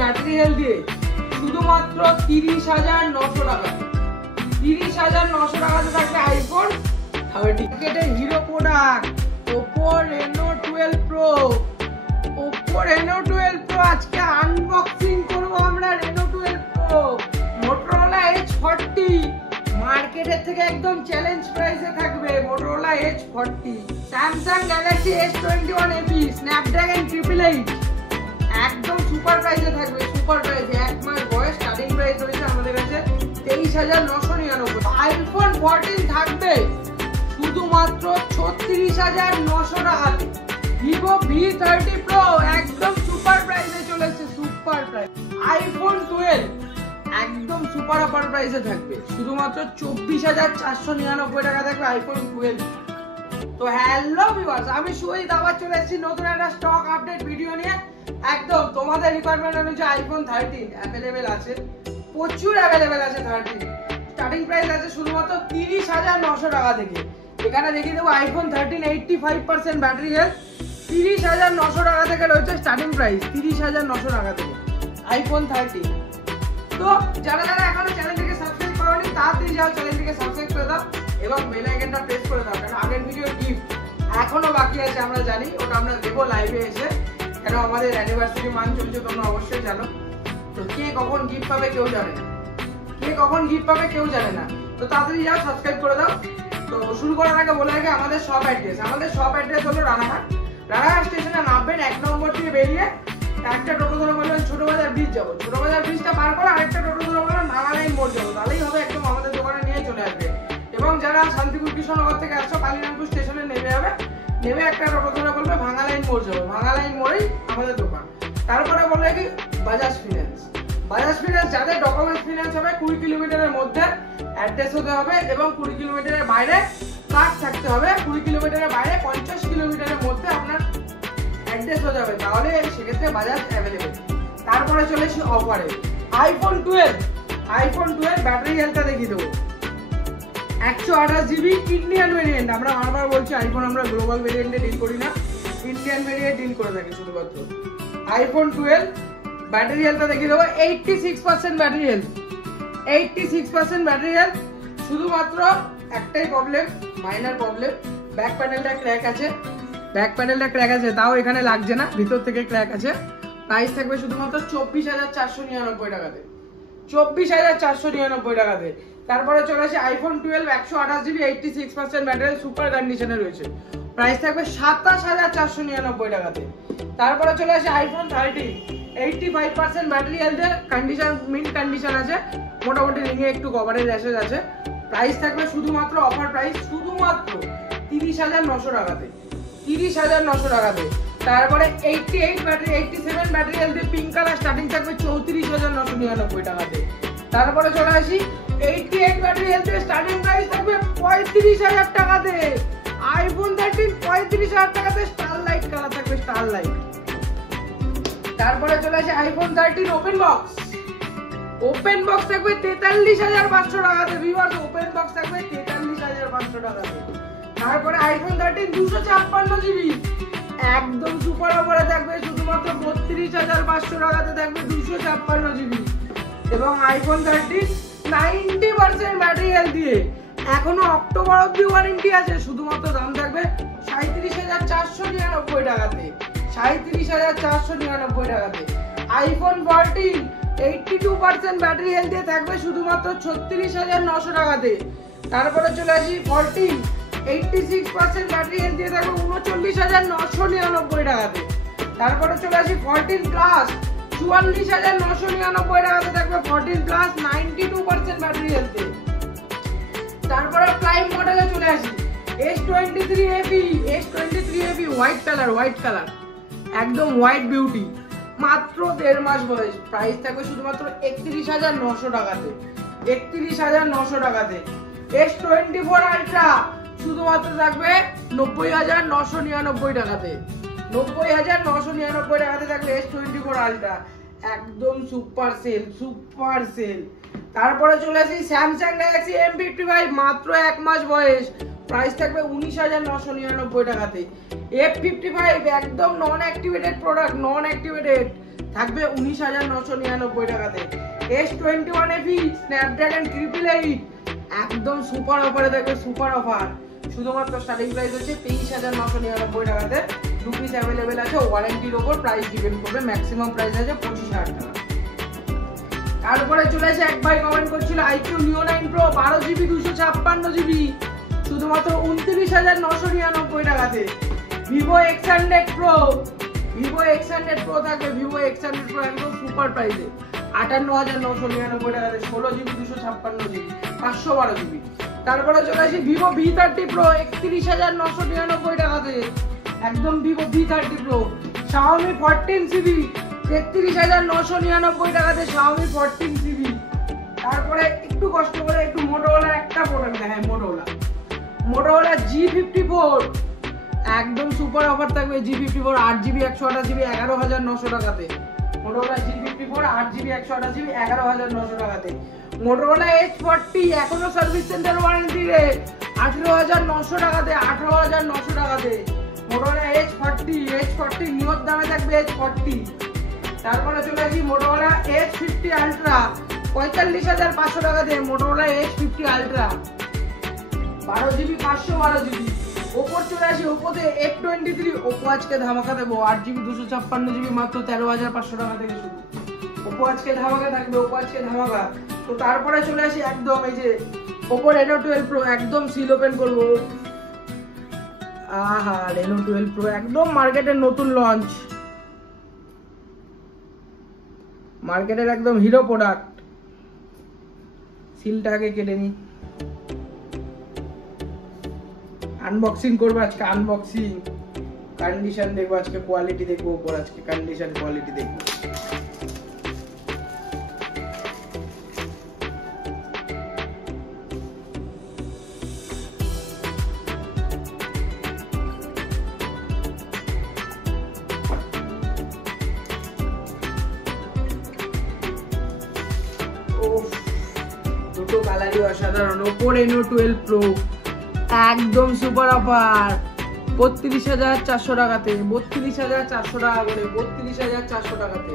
Battery health দিয়ে শুধুমাত্র 30,900 টাকা। 30,900 টাকাতে থাকবে আইফোন 30। মার্কেটে hero product Oppo Reno 12 Pro। Oppo Reno 12 Pro আজকে আনবক্সিং করব আমরা। Reno 12 Pro Motorola H40 মার্কেটের থেকে একদম চ্যালেঞ্জ প্রাইসে থাকবে। Motorola H40, Samsung Galaxy S21 FE, Snapdragon 888 একদম সুপার প্রাইসে থাকবে। সুপার প্রাইসে, এক মাস বয়স, স্টার্টিং প্রাইস রয়েছে আমাদের কাছে 23,999। আইফোন 14 থাকবে শুধুমাত্র 36,900 টাকাতে। Vivo V30 Pro একদম সুপার প্রাইসে চলেছে, সুপার প্রাইস। আইফোন 12 একদম সুপার অফার প্রাইসে থাকবে শুধুমাত্র 24,499 টাকা থাকবে আইফোন 12। তো হ্যালো ভিউয়ার্স, আমি শহীদ আবার চলে এসেছি নতুন একটা স্টক আপডেট ভিডিও নিয়ে। একদম তোমাদের রিকোয়ারমেন্ট অনুযায়ী আইফোন 13 অ্যাভেলেবেল আছে, প্রচুর অ্যাভেলেবেল আছে। 13 স্টার্টিং প্রাইস আছে শুধুমাত্র 30,900 টাকা থেকে। এখানে দেখিয়ে দেবো আইফোন 13 85% ব্যাটারি হেলথ, 30,900 টাকা থেকে রয়েছে স্টার্টিং প্রাইস। 30,900 টাকা থেকে আইফোন 13। তো যারা যারা এখনো চ্যানেলটিকে সাবস্ক্রাইব করোনি তাড়াতাড়ি যাও চ্যানেলটিকে সাবস্ক্রাইব করে দাও এবং বেল আইকনটা প্রেস করে দাও, কারণ আগের ভিডিও গিফট এখনো বাকি আছে আমরা জানি, ওটা আমরা দেবো লাইভে এসে, কেন আমাদের অ্যানিভার্সারি মান চলছে তোমরা অবশ্যই জানো। তো কে কখন গিফট পাবে কেউ জানে না, কে কখন গিফট পাবে কেউ জানে না। তো তাড়াতাড়ি যাও সাবস্ক্রাইব করে দাও। তো শুরু করার আগে বলে রাখি আমাদের শপ অ্যাড্রেস। আমাদের শপ অ্যাড্রেস হলো রানাঘাট। রানাঘাট স্টেশনে নামবেন, 1 নম্বর থেকে বেরিয়ে একটা টোটো ধরে বলবেন ছোট বাজার ব্রিজ যাবো। ছোট বাজার ব্রিজটা পার করে আরেকটা টোটো ধরে বলবেন ভাঙালাইন মোড় যাবো, তাহলেই হবে, একদম আমাদের দোকানে নিয়ে চলে আসবে। এবং যারা শান্তিপুর কৃষ্ণনগর থেকে আসছো কালিরামপুর স্টেশনে নেমে যাবে, নেমে একটা টোটো ধরে বলবে ভাঙালাইন মোড় যাবো, ভাঙালাইন মোড়েই আমাদের দোকান। তারপরে বলে কি বাজাজ ফিন্যান্স। বাজাজ ফিন্যান্স যাদের ডকুমেন্টস ফিন্যান্স হবে 20 কিলোমিটারের মধ্যে অ্যাড্রেস হতে হবে এবং 20 কিলোমিটারের বাইরে কার্ড থাকতে হবে। 20 কিলোমিটারের বাইরে 50 কিলোমিটারের মধ্যে আপনার অ্যাড্রেস হয়ে যাবে, তাহলে সেক্ষেত্রে বাজাজ অ্যাভেলেবেল। তারপরে চলে এসেছি অফারে আইফোন 12 ব্যাটারি হেলথটা দেখিয়ে দেবো। 128 জিবি ইন্ডিয়ান ভেরিয়েন্ট। আমরা বারবার বলছি আইফোন আমরা গ্লোবাল ভেরিয়েন্টে ডিল করি না, ইন্ডিয়ান ভেরিয়েন্ট ডিল করে থাকি শুধুমাত্র। আইফোন 12 ব্যাটারি হেলথটা দেখিয়ে দেবো। 86% ব্যাটারি হেলথ, 86% ব্যাটারি হেলথ। শুধুমাত্র একটাই প্রবলেম, মাইনার প্রবলেম, ব্যাক প্যানেলটা ক্র্যাক আছে। ব্যাক প্যানেলটা ক্র্যাক আছে, তাও এখানে লাগছে না, ভিতর থেকে ক্র্যাক আছে। প্রাইস থাকবে শুধুমাত্র 24,499 টাকাতে। 24,499 টাকাতে। তারপরে চলে আসে আইফোন 12 128 জিবি 86% ব্যাটারি, সুপার কন্ডিশনে রয়েছে। প্রাইস থাকবে 27,499 টাকাতে। তারপরে চলে আসে আইফোন 13 85% ব্যাটারি হেলথে, কন্ডিশন মিন্ট কন্ডিশন আছে, মোটামুটি রিংয়ে একটু কভারের র্যাশেজ আছে। প্রাইস থাকবে শুধুমাত্র অফার প্রাইস শুধুমাত্র 30,900 টাকাতে। 30,900 টাকাতে। তারপরে 87 ব্যাটারি হেলথে পিঙ্ক কালার, স্টার্টিং থাকবে 34,999 টাকাতে। তারপরে চলে আসি 88 ব্যাটারি হেলথে, স্টার্টিং প্রাইস থাকবে 35,000 টাকাতে। আইফোন 13 35,000 টাকাতে, স্টারলাইট কালার থাকবে, স্টারলাইট। তারপরে চলে আসি আইফোন 13 ওপেন বক্স থাকবে 43,500 টাকাতে। ভিউয়ার্স, ওপেন বক্স থাকবে 43,500 টাকাতে। তারপরে আইফোন 13 256 জিবি একদম সুপার অফারে থাকবে শুধুমাত্র 32,500 টাকাতে থাকবে 256 জিবি। এবং আইফোন 13 90% ব্যাটারি হেলথ দিয়ে এখনো অক্টোবর অবধি ওয়ারেন্টি আছে, শুধুমাত্র দাম থাকবে 37,499 টাকাতে। 37,499 টাকাতে। আইফোন 14 82% ব্যাটারি হেলথ দিয়ে থাকবে শুধুমাত্র 36,900 টাকাতে। তারপরে চলে আসি 14 86% ব্যাটারি হেলথ দিয়ে থাকবে 39,999 টাকাতে। তারপরে চলে আসি 14 প্লাস 44,999 টাকাতে থাকবে 14 প্লাস 92% ব্যাটারি হেলথে। তারপরে প্রাইম মডেলে চলে আসি S23 FE হোয়াইট কালার একদম হোয়াইট বিউটি, মাত্র 1.5 মাস বয়স। প্রাইস থাকবে শুধুমাত্র 31,900 টাকাতে। 31,900 টাকাতে। S24 আলট্রা শুধুমাত্র থাকবে 90,999 টাকাতে। 90,999 টাকাতে থাকবে S24 আলট্রা, একদম সুপার সেল। তারপরে চলে আসি স্যামসাং গ্যালাক্সি M55, মাত্র 1 মাস বয়স। প্রাইস থাকবে 19,999 টাকাতে। F55 একদম নন অ্যাক্টিভেটেড প্রোডাক্ট, থাকবে 19,999 টাকাতে। S21 FE স্ন্যাপড্রাগন 888 একদম সুপার অফারে থাকবে, সুপার অফার। শুধুমাত্র স্টার্টিং প্রাইস হচ্ছে 23,999 টাকাতে। 2 পিস অ্যাভেলেবেল আছে, ওয়ারেন্টির ওপর প্রাইস ডিপেন্ড করবে, ম্যাক্সিমাম প্রাইস আছে 25,000 টাকা। তারপরে চলে এসে এক ভাই কমেন্ট করছিল IQ Neo 9 Pro 12GB 256GB শুধুমাত্র 29,999 টাকাতে। Vivo X100 Pro থাকবে, Vivo X100 Pro একদম সুপার প্রাইসে 58,999 টাকাতে। 16GB 256GB 512GB। তারপরে চলে আসি Vivo V30 Pro 31,999 টাকাতে, একদম Vivo V30 Pro। Xiaomi 14CB 33,999 টাকাতে, Xiaomi 14CB। তারপরে একটু কষ্ট করে একটু Motorola একটা প্রোডাক্ট দেখায়, Motorola G54 একদম সুপার অফার থাকবে। G54 8GB 128GB 11,900 টাকাতে। Motorola G54 8GB 128GB 11,900 টাকাতে। Motorola H40 এখনো সার্ভিস সেন্টার ওয়ারেন্টি রে 18,900 টাকাতে, 18,900 টাকাতে। Motorola H40 নিয়ত দামে থাকবে H40। তারপরে চলে আসি Motorola H50 Ultra 45,500 টাকাতে। Motorola H50 Ultra 12GB 512GB। Oppo চলে আসি, Oppoতে F23 Oppo আজকে ধামাকা দেবো 8GB 256GB মাত্র 13,500 টাকা থেকে শুরু। Oppo আজকে ধামাকা থাকবে, Oppo আজকে ধামাকা। তো তারপরে চলে আসি একদম এই যে Oppo Reno 12 Pro একদম সিল ওপেন করবো। আহা, Reno 12 Pro একদম মার্কেটের নতুন লঞ্চ, মার্কেটের একদম হিরো প্রোডাক্ট। সিলটাকে কেটে নি, আনবক্সিং করবো আজকে, আনবক্সিং কন্ডিশন দেখবো আজকে, কোয়ালিটি দেখবো ওপর, আজকে কন্ডিশন কোয়ালিটি দেখবো। দুটো কালারই অসাধারণ। Oppo Reno 12 Pro একদম সুপার অফার 32,400 টাকাতে, 32,400 টাকা করে, 32,400 টাকাতে,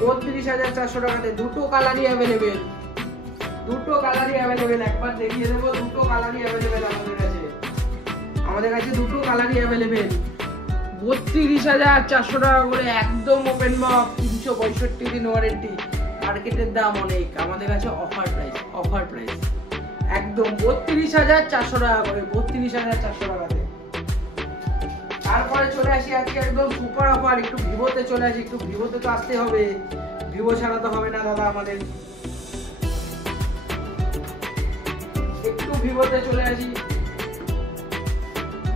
32,400 টাকাতে। দুটো কালারই অ্যাভেলেবেল, দুটো কালারই অ্যাভেলেবেল। একবার দেখিয়ে দেবো, দুটো কালারই অ্যাভেলেবেল আমাদের কাছে দুটো কালারই অ্যাভেলেবেল। 32,400 টাকা করে একদম ওপেন বক্স, 365 দিন ওয়ারেন্টি। মার্কেটের দাম অনেক, আমাদের কাছে অফার প্রাইস একদম 32,400 টাকা করে, 32,400 টাকাতে। তারপরে চলে আসি আজকে একদম সুপার অফার, একটু ভিভোতে চলে আসি, একটু ভিভোতে তো আসতে হবে, ভিভো ছাড়া তো হবে না দাদা আমাদের। একটু ভিভোতে চলে আসি,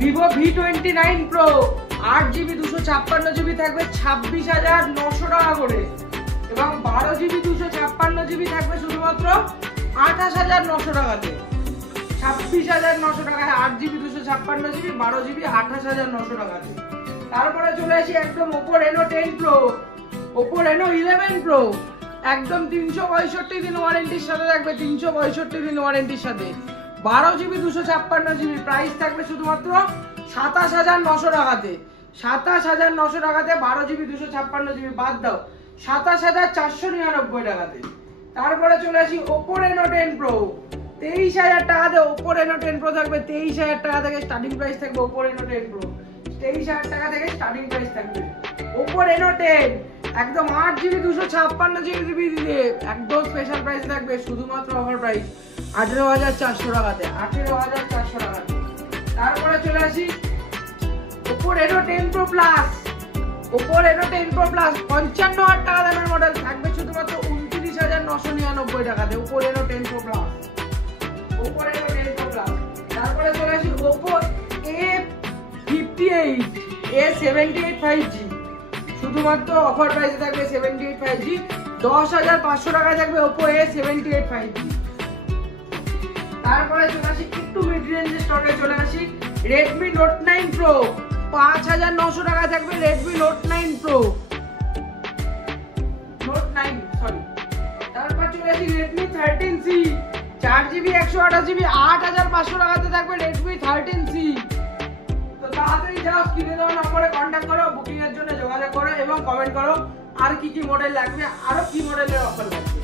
Vivo V29 Pro 8GB 256GB থাকবে 26,900 টাকা করে, এবং 12GB 256GB থাকবে শুধুমাত্র 28,900 টাকাতে। 26,900 টাকায় 8GB 256GB, 12GB 28,900 টাকাতে। তারপরে চলে আসি একদম Oppo Reno 10 Pro, Oppo Reno 11 Pro একদম 365 দিন ওয়ারেন্টির সাথে থাকবে, 365 দিন ওয়ারেন্টির সাথে। 12GB 256GB প্রাইস থাকবে শুধুমাত্র 27,900 টাকাতে, 27,900 টাকাতে। 12GB 256GB বাদ দাও 27,499 টাকাতে। তারপরে চলে আসি Oppo Reno 10 Pro 23,000 টাকাতে। Oppo Reno 10 Pro থাকবে 23,000 টাকা থেকে স্টার্টিং প্রাইস থাকবে। Oppo Reno 10 Pro 23,000 টাকা থেকে স্টার্টিং প্রাইস থাকবে। Oppo Reno 10 একদম 8GB 256GB দিয়ে একদম স্পেশাল প্রাইস থাকবে, শুধুমাত্র অফার প্রাইস 18,400 টাকাতে, 18,400 টাকাতে। তারপরে চলে আসি Oppo Reno 10 Pro Plus, Oppo Reno 10 Pro Plus 55,000 টাকা দামের মডেল থাকবে শুধুমাত্র 29,999 টাকাতে। Oppo Reno 10 Pro Plus, Oppo Reno 10 Pro Plus। তারপরে চলে আসি Oppo A58 A78 5G শুধুমাত্র অফার প্রাইসে থাকবে 78 5G, 10,500 টাকায় থাকবে Oppo A78 5G। তারপরে চলে আসি একটু মিড রেঞ্জের স্টকে চলে আসি Redmi Note 9 Pro 5,900 টাকায় থাকবে Redmi Note 9 Pro, Note 9 sorry. তারপর চলে আসি Redmi 13C 4GB 128GB 8,500 টাকাতে থাকবে Redmi 13C। তো তাড়াতাড়ি যাও, স্ক্রিনে দেওয়া নম্বরে কন্ট্যাক্ট করো, বুকিং এর জন্য যোগাযোগ করো এবং কমেন্ট করো আর কি কি মডেল লাগবে, আরো কি মডেলের অফার লাগবে।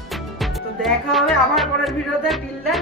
তো দেখা হবে আবার পরের ভিডিওতে। Till then